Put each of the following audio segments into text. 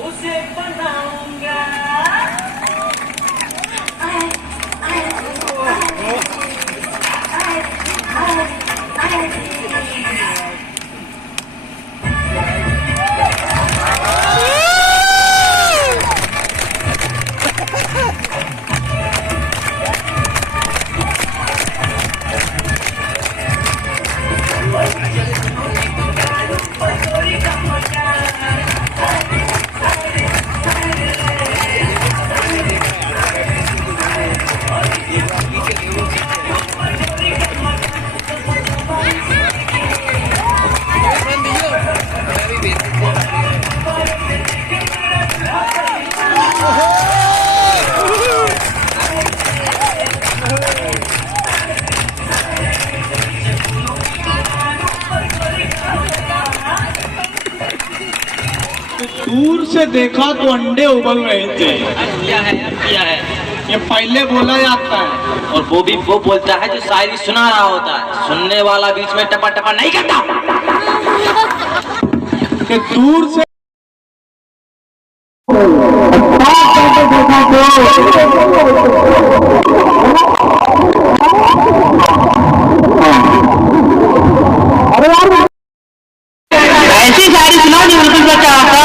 उसे बनाऊंगा। दूर से देखा तो अंडे उबल रहे थे। क्या है क्या है? ये पहले बोला जाता है और वो भी वो बोलता है जो शायरी सुना रहा होता है। सुनने वाला बीच में टपा टपा नहीं करता। कि दूर से ऐसी शायरी सुनाओ जो बिल्कुल सच्चा आता।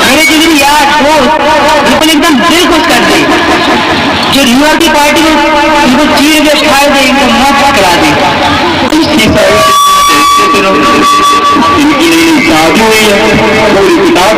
मेरे जिगरी यार दोस्त बिल्कुल एकदम दिल खुश कर दे। जो न्यूयॉर्क की पार्टी में इनको चीर के खाए दे, इनको मौत करा दे। इनकी जादू है पूरी किताब।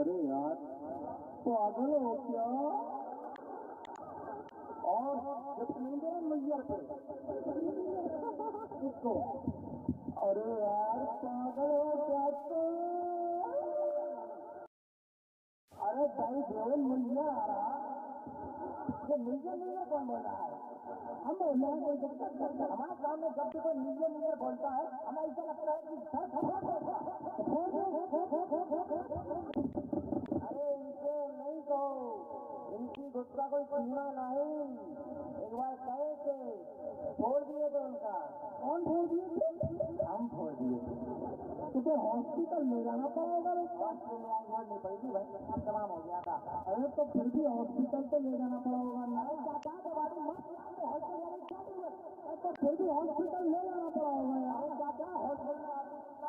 अरे यार पागल हो क्या? और इसको अरे यार पागल हो क्या तुम? अरे भाई देवल मुझे आ रहा ये मुझे कौन बोल रहा है? हम बोल रहे हैं कोई हमारे गाँव में जब भी कोई मुझे बोलता है हमें ऐसा लगता है कि अरे इनसे नहीं कहो, इनकी गुस्सा कोई छीना नहीं। एक बार कहे थे छोड़ दिए थे उनका। कौन छोड़ दिए थे? हम छोड़ दिए थे। तुझे हॉस्पिटल ले जाना पड़ेगा। हॉस्पिटल नहीं पड़ेगी भाई, काम तमाम हो गया था। अरे तो फिर भी हॉस्पिटल तो ले जाना पड़ेगा ना। तो फिर भी हॉस्पिटल ले जाना पड़ेगा यार। क्या हॉस्पिटल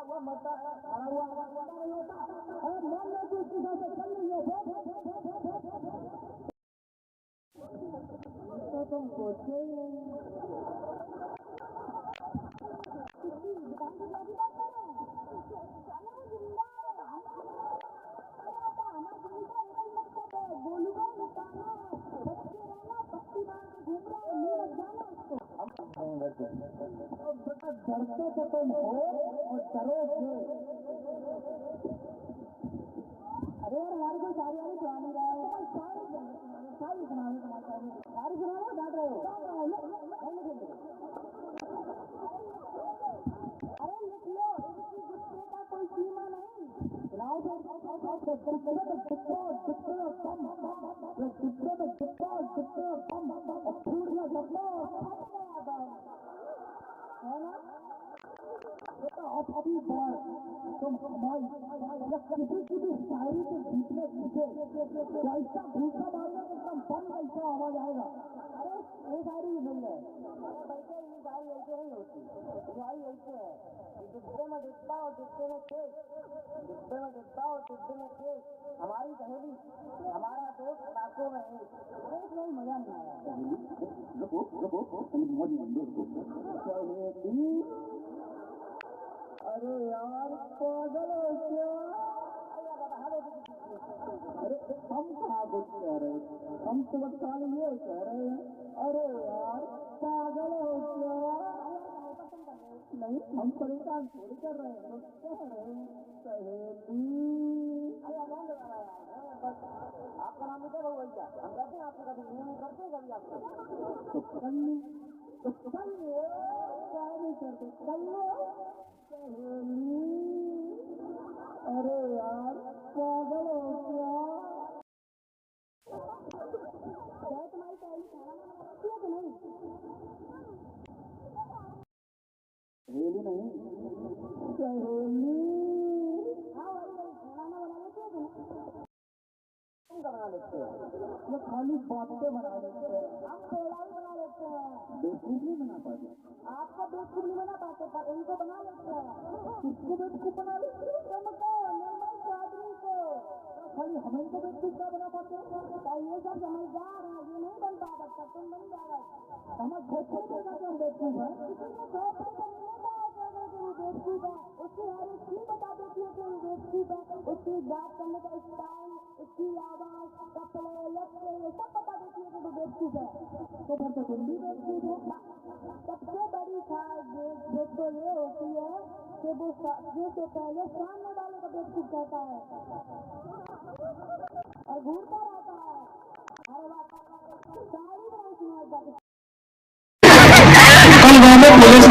हुआ मरता खड़ा हुआ नहीं होता। अरे मान लो कि उसकी से चल रही है तो तुम सोचे ही नहीं। डरते तो तुम हो और डरोगे। अरे यार हमारी कोई सारी वाली सुना नहीं रहा है। सारी सुनाओ सारी सुनाओ डांट रहे हो। अरे लिख लो, इसकी गुस्से का कोई सीमा नहीं। सुनाओ है ना? ये तो अभी बार तुम हमारी या किसी की भी शायरी के बीच में घुसे ऐसा भूसा मारने के एकदम बंद ऐसा आवाज आएगा। अरे ये शायरी नहीं है, बल्कि ये शायरी ऐसे नहीं होती, शायरी ऐसे है डिब्बे में डिब्बा और डिब्बे में केक, डिब्बे में डिब्बा और डिब्बे में केक, हमारी सहेली हमारा दोस्त लाखों में एक मजा नहीं आया। अरे यार पागल हो क्या? अरे हम कहाँ कुछ कह रहे, हम तो बस खाली ये कह रहे हैं अरे यार पागल हो क्या? नहीं हम परेशान थोड़ी कर रहे हैं, कह रहे हैं सहेली। आपका नाम क्या भाई? क्या हम कहते हैं आपसे कभी नहीं करते कभी आपको तो नहीं करते अरे यार पागल हो क्या? तुम्हारी पहली सहेली नहीं सहेली बना लेते हैं, ये खाली बातें बना लेते हैं, हम पेड़ा भी बना लेते हैं, बेवकूफ नहीं बना पाते। आपको बेवकूफ नहीं बना पाते पर इनको बना लेते हैं। किसको बेवकूफ बना लेते हैं? तुमको आदमी को खाली हम इनको बेवकूफ क्या बना पाते हैं? ये सब समझदार है, ये नहीं बन पाता, तुम बन जाएगा। समझ खोपड़े देगा कि हम बेवकूफ है, बेवकूफ है उसकी हर एक चीज बता देती है कि वो बेवकूफ है, उसकी बात करने का स्टाइल, उसकी आवाज, कपड़े, लड़के ये सब बता देती है कि वो बेवकूफ है। तो फिर तो तुम भी बेवकूफ हो। सबसे बड़ी बात तो ये होती है कि वो से पहले सामने वाले को बेवकूफ कहता है और घूरता रहता है। अरे बात सारी नहीं सुनाई जाती। पुलिस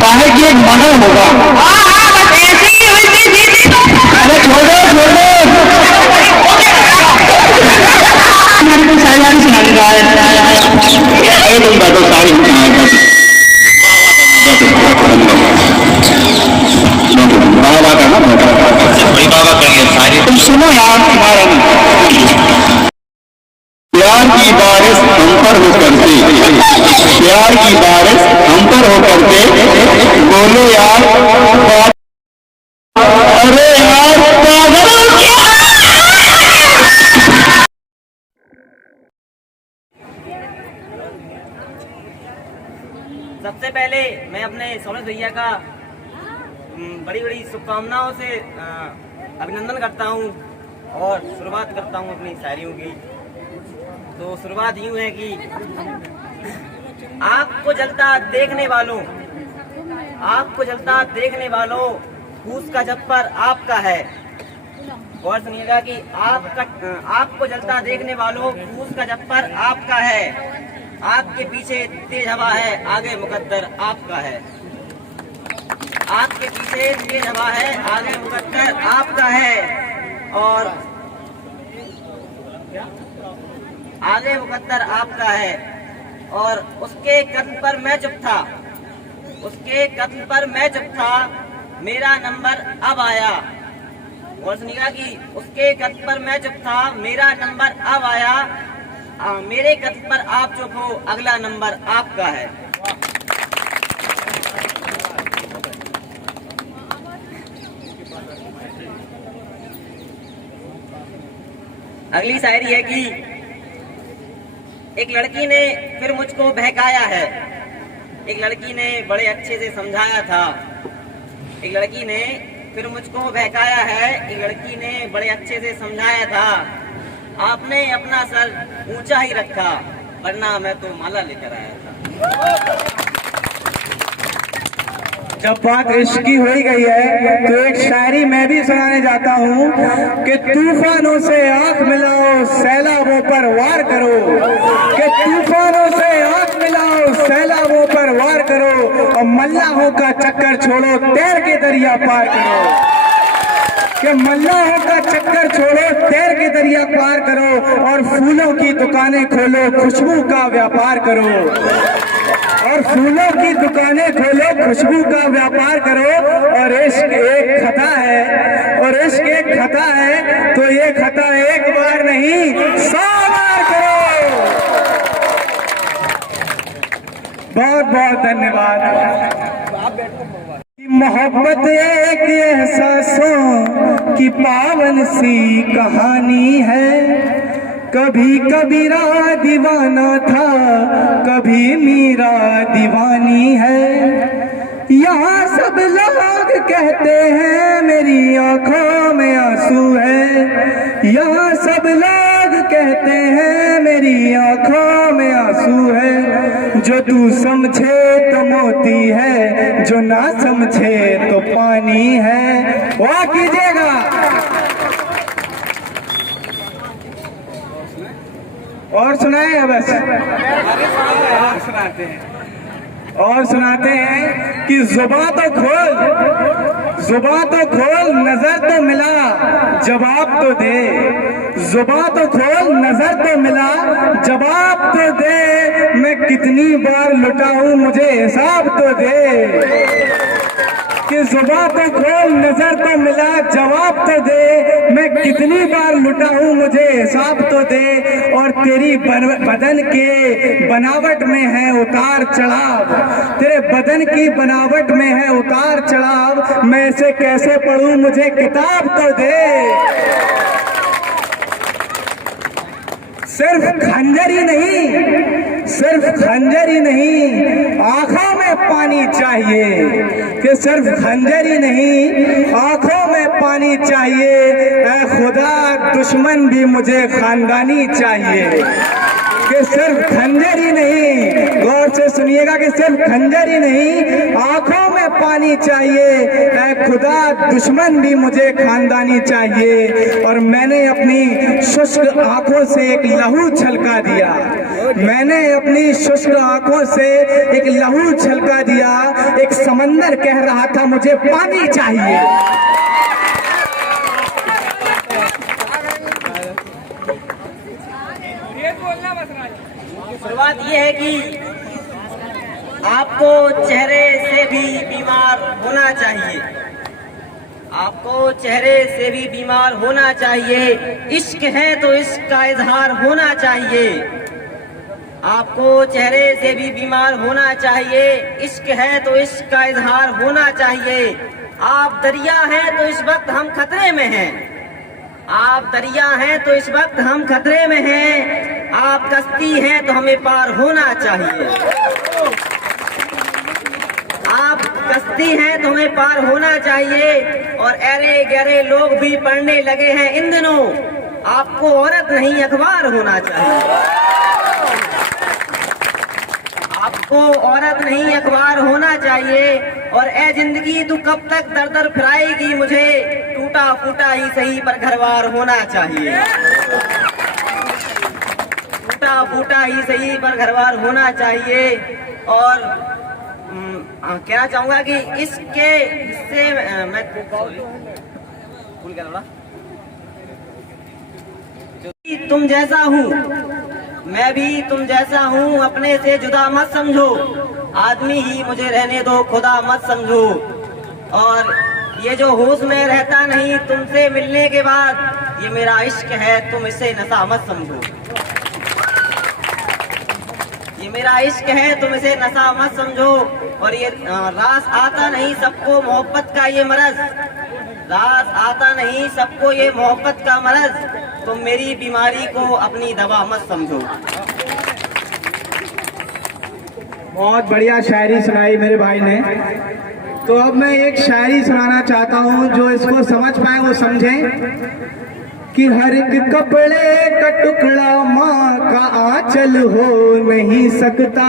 काहे की एक मर्डर होगा। अरे छोड़ो हमारे को सारी गाड़ी सुना रहा है। अरे तुम बैठो सारी बाबा का ना बड़ी बाबा करेंगे सारी। तुम सुनो यार तुम्हारा प्यार की बारिश हम पर हो करते, प्यार की बारिश हम पर हो करते, बोलो यार अरे यार पागल क्या? सबसे पहले मैं अपने सोनस भैया का बड़ी बड़ी शुभकामनाओं से अभिनंदन करता हूँ और शुरुआत करता हूँ अपनी शायरियों की। तो शुरुआत यूँ है कि आँख को जलता देखने वालों फूस का जब्बर आपका है। और सुनिएगा कि आँख को जलता देखने वालों फूस का जब्बर आपका है। आपके पीछे तेज हवा है, आगे मुकद्दर आपका है। आपके पीछे तेज हवा है, आगे मुकद्दर आपका है। और आगे मुकद्दर आपका है। और उसके कत्ल पर मैं चुप था, मेरा नंबर अब आया। और सुनिएगा कि उसके कत्ल पर मैं चुप था, मेरा नंबर अब आया। मेरे कत्ल पर आप चुप हो, अगला नंबर आपका है। अगली शायरी है कि एक लड़की ने फिर मुझको बहकाया है। एक लड़की ने बड़े अच्छे से समझाया था। एक लड़की ने फिर मुझको बहकाया है। एक लड़की ने बड़े अच्छे से समझाया था। आपने अपना सर ऊंचा ही रखा, वरना मैं तो माला लेकर आया था। जब बात इश्क की हो गई है तो एक शायरी मैं भी सुनाने जाता हूँ कि तूफानों से आंख मिलाओ, सैलाबों पर वार करो। कि तूफानों से आंख मिलाओ, सैलाबों पर वार करो। और मल्लाहों का चक्कर छोड़ो, तैर के दरिया पार करो। कि मल्लाहों का चक्कर छोड़ो, तैर के दरिया पार करो। और फूलों की दुकानें खोलो, खुशबू का व्यापार करो। और फूलों की दुकानें खोलो, खुशबू का व्यापार करो। और इश्क एक खता है, और इश्क एक खता है, तो ये खता एक बार नहीं 100 बार करो। बहुत बहुत धन्यवाद। मोहब्बत एक एहसासों की पावन सी कहानी है। कभी कबीरा दीवाना था, कभी मीरा दीवानी है। यहाँ सब लोग कहते हैं मेरी आंखों में आंसू है। यहाँ सब लोग कहते हैं मेरी आंखों में आंसू है। जो तू समझे तो मोती है, जो ना समझे तो पानी है। वाह कीजिएगा। और सुनाए बस और सुनाते हैं कि जुबान तो खोल, जुबान तो खोल, नजर तो मिला, जवाब तो दे। जुबान तो खोल, नजर तो मिला, जवाब तो दे। मैं कितनी बार लुटाऊं, मुझे हिसाब तो दे। कि जुबान तो खोल, नजर तो मिला, जवाब तो दे। मैं कितनी बार लुटाऊं, मुझे हिसाब तो दे। और तेरी बदन के बनावट में है उतार चढ़ाव, तेरे बदन की बनावट में है उतार चढ़ाव। मैं इसे कैसे पढ़ूं, मुझे किताब तो दे। सिर्फ खंजर ही नहीं, सिर्फ खंजर ही नहीं, आंखों में पानी चाहिए। कि सिर्फ खंजर ही नहीं, आंखों में पानी चाहिए। ऐ खुदा, दुश्मन भी मुझे खानदानी चाहिए। कि सिर्फ खंजर ही नहीं, गौर से सुनिएगा, कि सिर्फ खंजर ही नहीं, आंखों में पानी चाहिए। ऐ खुदा, दुश्मन भी मुझे खानदानी चाहिए। और मैंने अपनी शुष्क आंखों से एक लहू छलका दिया, मैंने अपनी शुष्क आंखों से एक लहू छलका दिया। एक समंदर कह रहा था मुझे पानी चाहिए। शुरुआत ये है कि आपको चेहरे से भी बीमार होना चाहिए, आपको चेहरे से भी बीमार होना चाहिए। इश्क है तो इश्क का इजहार होना चाहिए। आपको चेहरे से भी बीमार होना चाहिए। इश्क है तो इश्क का इजहार होना चाहिए। आप दरिया हैं तो इस वक्त हम खतरे में हैं, आप दरिया हैं तो इस वक्त हम खतरे में हैं। आप कश्ती हैं तो हमें पार होना चाहिए, आप कश्ती हैं तो हमें पार होना चाहिए। और ऐरे गहरे लोग भी पढ़ने लगे हैं इन दिनों, आपको औरत नहीं अखबार होना चाहिए, आपको औरत नहीं अखबार होना चाहिए। और ए जिंदगी तू कब तक दर दर फिराएगी मुझे, टूटा फूटा ही सही पर घरवार होना चाहिए, टूटा फूटा ही सही पर घरवार होना चाहिए। और कहना चाहूंगा कि इसके हिस्से मैं भूल गया थोड़ा। तुम जैसा हूँ मैं भी तुम जैसा हूँ, अपने से जुदा मत समझो, आदमी ही मुझे रहने दो, खुदा मत समझो। और ये जो होश में रहता नहीं तुमसे मिलने के बाद, ये मेरा इश्क है, तुम इसे नशा मत समझो, ये मेरा इश्क है, तुम इसे नशा मत समझो। और ये रास आता नहीं सबको मोहब्बत का ये मरज, रास आता नहीं सबको ये मोहब्बत का मरज, तुम मेरी बीमारी को अपनी दवा मत समझो। बहुत बढ़िया शायरी सुनाई मेरे भाई ने। तो अब मैं एक शायरी सुनाना चाहता हूँ, जो इसको समझ पाए वो समझें। कि हर एक कपड़े का टुकड़ा माँ का आंचल हो नहीं सकता।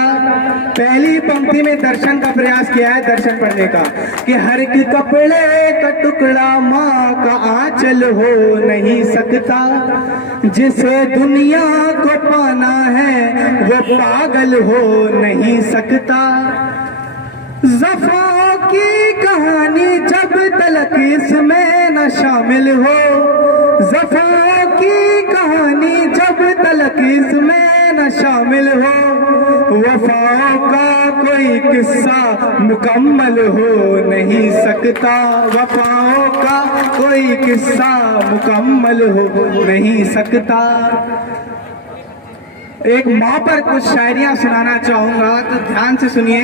पहली पंक्ति में दर्शन का प्रयास किया है, दर्शन पढ़ने का। कि हर एक कपड़े का टुकड़ा माँ का आंचल हो नहीं सकता। जिसे दुनिया को पाना है वो पागल हो नहीं सकता। ज़फ़ा की कहानी जब तलक इसमें न शामिल हो, ज़फ़ा की कहानी जब तलक इसमें न शामिल हो, वफाओं का कोई किस्सा मुकम्मल हो नहीं सकता, वफाओं का कोई किस्सा मुकम्मल हो नहीं सकता। एक माँ पर कुछ शायरियां सुनाना चाहूंगा, तो ध्यान से सुनिए।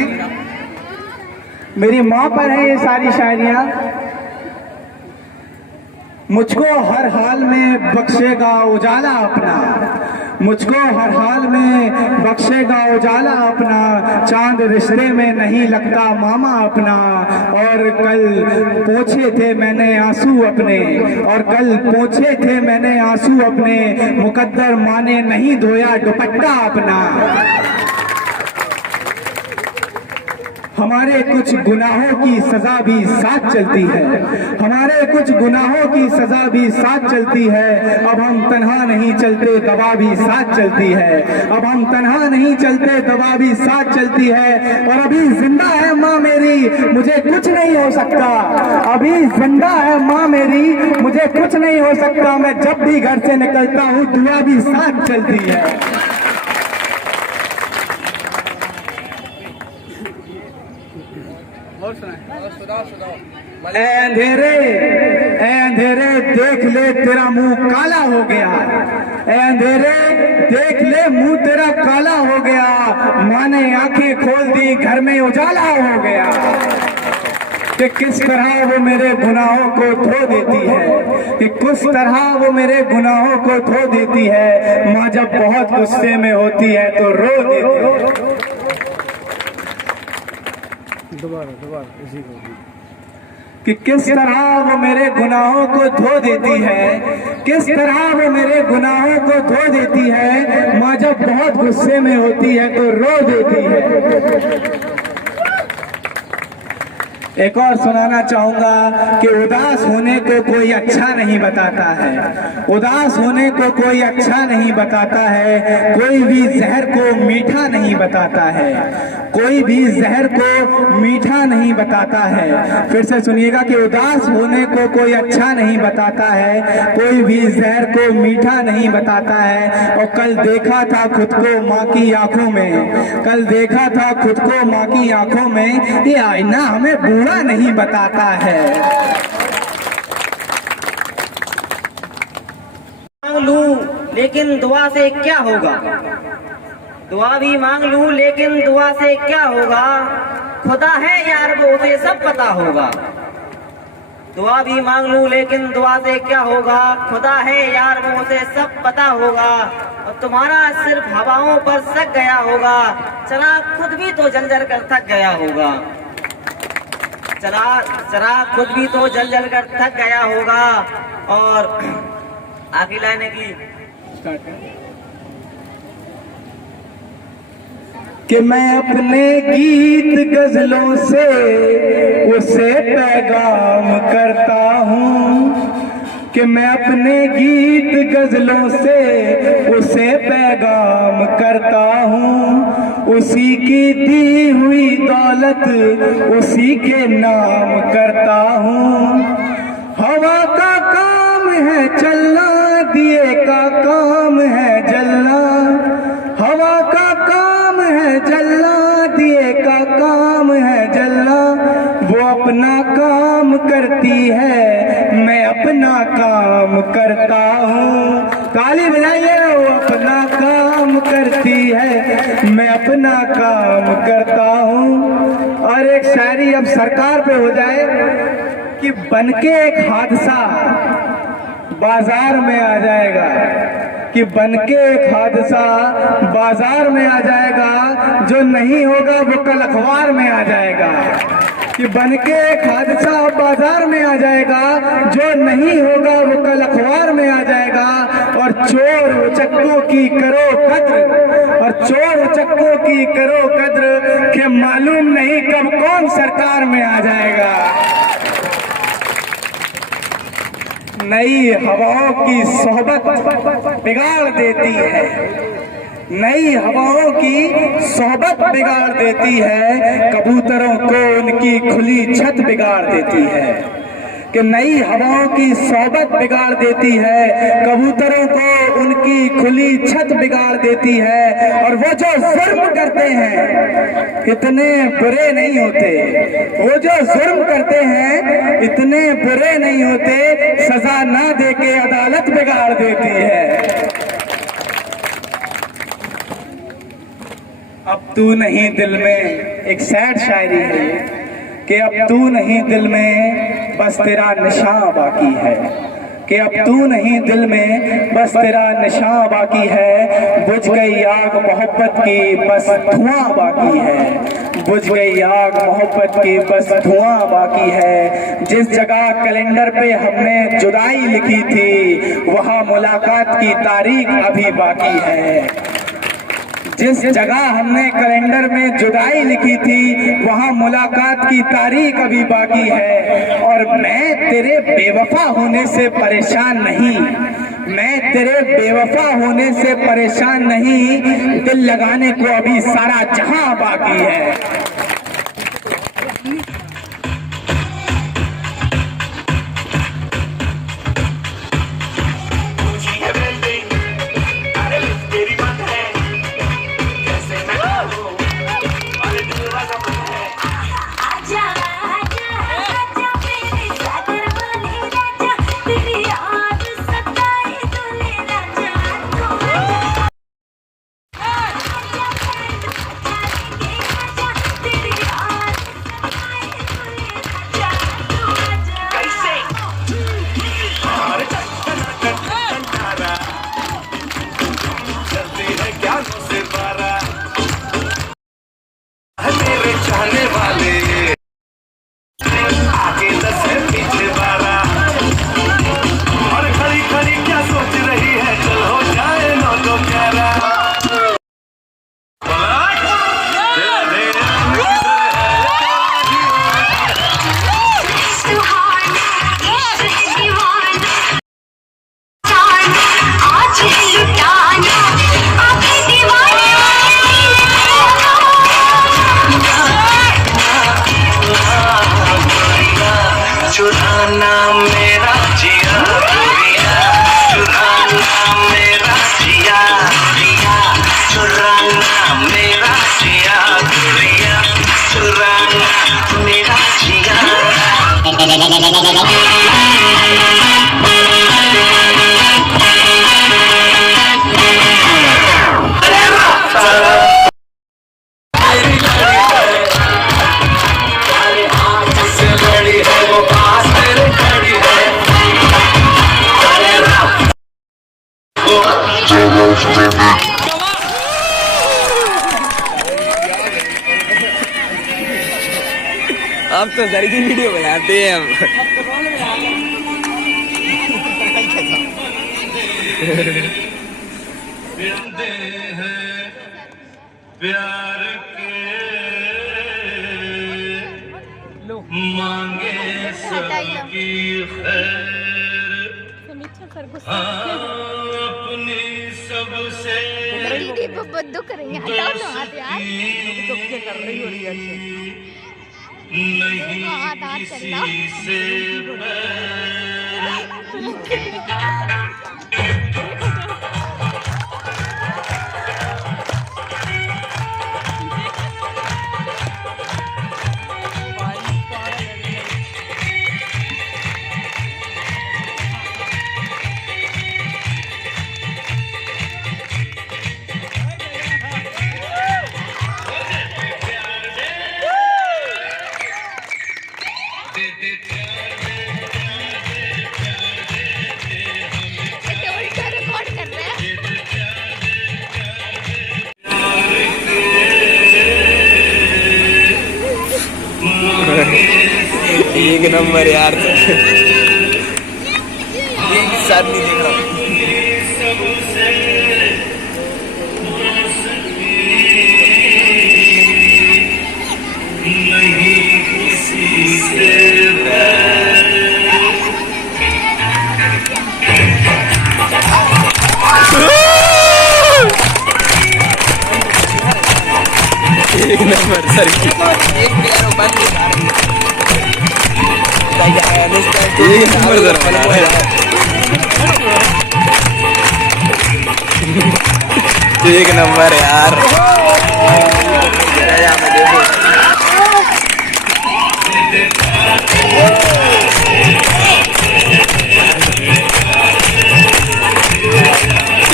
मेरी माँ पर है ये सारी शायरियां। मुझको हर हाल में बख्शेगा उजाला अपना, मुझको हर हाल में बख्शेगा उजाला अपना, चांद रिश्ते में नहीं लगता मामा अपना। और कल पोंछे थे मैंने आंसू अपने, और कल पोंछे थे मैंने आंसू अपने, मुकद्दर माने नहीं धोया दुपट्टा अपना। हमारे कुछ गुनाहों की सजा भी साथ चलती है, हमारे कुछ गुनाहों की सजा भी साथ चलती है। अब हम तन्हा नहीं चलते, दवा भी साथ चलती है, अब हम तन्हा नहीं चलते, दवा भी साथ चलती है। और अभी जिंदा है माँ मेरी, मुझे कुछ नहीं हो सकता, अभी जिंदा है माँ मेरी, मुझे कुछ नहीं हो सकता। मैं जब भी घर से निकलता हूँ दुआ भी साथ चलती है। ए अंधेरे देख ले तेरा मुंह काला हो गया, ए अंधेरे देख ले मुंह तेरा काला हो गया। माँ ने आंखें खोल दी घर में उजाला हो गया। कि किस तरह वो मेरे गुनाहों को धो देती है, कि किस तरह वो मेरे गुनाहों को धो देती है। माँ जब बहुत गुस्से में होती है तो रो देती है। दोबारा इसी को, कि किस तरह वो मेरे गुनाहों को धो देती है, किस तरह वो मेरे गुनाहों को धो देती है। माँ जब बहुत गुस्से में होती है तो रो देती है। एक और सुनाना चाहूंगा कि उदास होने को कोई अच्छा नहीं बताता है, उदास होने को कोई अच्छा नहीं बताता है। कोई भी जहर को मीठा नहीं बताता है, कोई भी जहर को मीठा नहीं बताता है। फिर से सुनिएगा कि उदास होने को कोई अच्छा नहीं बताता है, कोई भी जहर को मीठा नहीं बताता है। और कल देखा था खुद को माँ की आंखों में, कल देखा था खुद को माँ की आंखों में, ये आईना हमें बुरा नहीं बताता है। मांग लूं लेकिन दुआ से क्या होगा, दुआ भी मांग लूं लेकिन दुआ से क्या होगा। खुदा है यार वो उसे सब पता होगा। दुआ भी मांग लूं लेकिन दुआ से क्या होगा। खुदा है यार वो उसे सब पता होगा। और तुम्हारा सिर्फ हवाओं पर सक गया होगा, चला खुद भी तो जल जल कर थक गया होगा। चला खुद भी तो जल जल कर थक गया होगा। और आखिरी लाइन है कि मैं अपने गीत गजलों से उसे पैगाम करता हूँ, कि मैं अपने गीत गजलों से उसे पैगाम करता हूँ। उसी की दी हुई दौलत उसी के नाम करता हूँ। हवा का काम है चलना, दिए का काम है जलना, हवा का काम है जलना, दिए का काम है जलना। वो अपना काम करती है, मैं अपना काम करता हूँ। ताली बजाइए। वो अपना काम करती है, मैं अपना काम करता हूँ। और एक शायरी अब सरकार पे हो जाए कि बनके एक हादसा बाजार में आ जाएगा, कि बनके एक हादसा बाजार में आ जाएगा, जो नहीं होगा वो कल अखबार में आ जाएगा। कि बनके एक हादसा बाजार में आ जाएगा, जो नहीं होगा वो कल अखबार में आ जाएगा। और चोर उचक्कों की करो कद्र, और चोर उचक्कों की करो कद्र, कि मालूम नहीं कब कौन सरकार में आ जाएगा। नई हवाओं की सोहबत बिगाड़ देती है, नई हवाओं की सोहबत बिगाड़ देती है। कबूतरों को उनकी खुली छत बिगाड़ देती है, कि नई हवाओं की सोबत बिगाड़ देती है, कबूतरों को उनकी खुली छत बिगाड़ देती है। और वो जो जुर्म करते हैं इतने बुरे नहीं होते, वो जो जुर्म करते हैं इतने बुरे नहीं होते, सजा ना दे के अदालत बिगाड़ देती है। अब तू नहीं दिल में, एक सैड शायरी है कि अब तू नहीं दिल में बस तेरा नशा बाकी है, कि अब तू नहीं दिल में बस तेरा नशा बाकी है। बुझ गई आग मोहब्बत की बस धुआं बाकी है, बुझ गई आग मोहब्बत की बस धुआं बाकी है। जिस जगह कैलेंडर पे हमने जुदाई लिखी थी वहाँ मुलाकात की तारीख अभी बाकी है। जिस जगह हमने कैलेंडर में जुदाई लिखी थी वहाँ मुलाकात की तारीख अभी बाकी है। और मैं तेरे बेवफा होने से परेशान नहीं, मैं तेरे बेवफा होने से परेशान नहीं, दिल लगाने को अभी सारा जहां बाकी है। आप तो घर की वीडियो बनाते हैं हम। प्यार के मांगे सबकी खैर, अपनी सबसे बद्दू करेंगे, हटाओ ना हाथ यार। नहीं किसी से एक नंबर यार, एक साथ नहीं देख रहा हूँ। एक नंबर सर, एक पैरों बंद एक नंबर यार।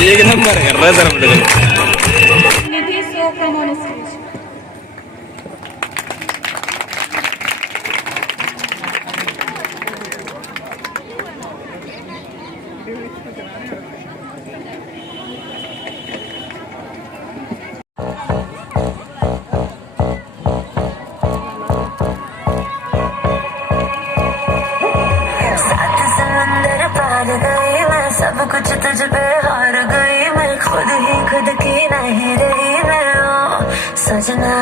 एक नंबर कर रहा है sir Nidhi so come on stage. सब कुछ तुझ पे हार गई मैं खुद ही खुद की नहीं रही मैं ओ सजना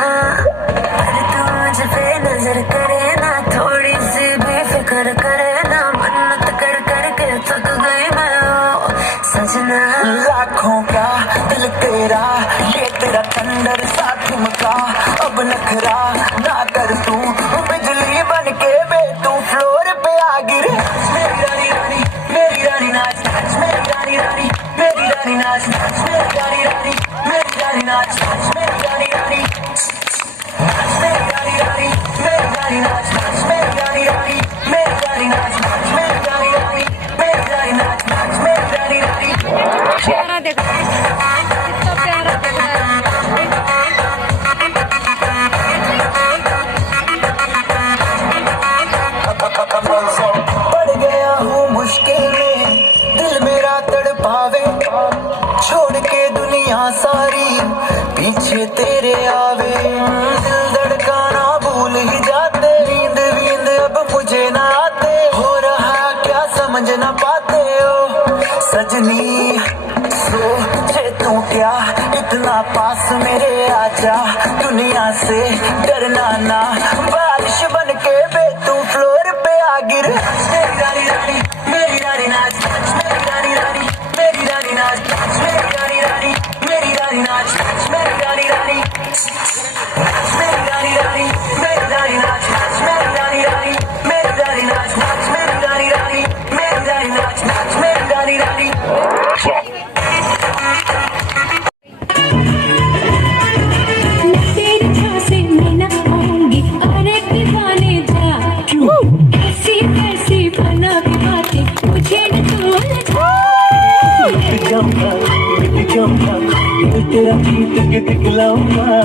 अरे तू मुझ पे नजर करे ना थोड़ी सी भी फिक्र करे ना मन्नत कर करके थक गई मैं ओ सजना लाखों का दिल तेरा ये तेरा खंडर सा ठुमका अब नखरा ना कर तू बिजली बन के बे तू फ्लोर पे आ गिरे मेरी रानी रानी मेरी रानी नाच नाच मेरी रानी रानी मेरी रानी नाच नाच मेरी रानी रानी मेरी रानी नाच नाच मेरी रानी रानी मेरी रानी रानी मेरी रानी नाच नाच मेरी रानी रानी मेरी रानी नाच नाच मेरी रानी रानी मेरी रानी नाच नाच मेरी रानी रानी प्यारा देखो कितना प्यारा दिख रहा पड़ गया हूँ मुश्किल में दिल मेरा तड़पावे छोड़ के दुनिया सारी पीछे तेरे आवे दिल धड़काना भूल ही जाते नींद वींद अब मुझे ना आते हो रहा क्या समझ ना पाते हो सजनी सोचे तू क्या इतना पास मेरे आजा दुनिया से डरना ना बारिश बन के बे तू फ्लोर पे आ गिर मेरी रानी रानी मेरी रानी नाच नाच मेरी रानी रानी मेरी रानी नाच नाच मेरी रानी रानी मेरी रानी नाच नाच मेरी रानी रानी मेरी रानी रानी मेरी रानी नाच नाच मेरी रानी रानी मेरी रानी नाच नाच मेरी रानी रानी मेरी रानी नाच नाच मेरी रानी रानी तेरी झांसे में न आऊंगी अरे दीवाने जा ऐसी ऐसी बना के बातें मुझे न तू तेरा गीत के दिखलाऊंगा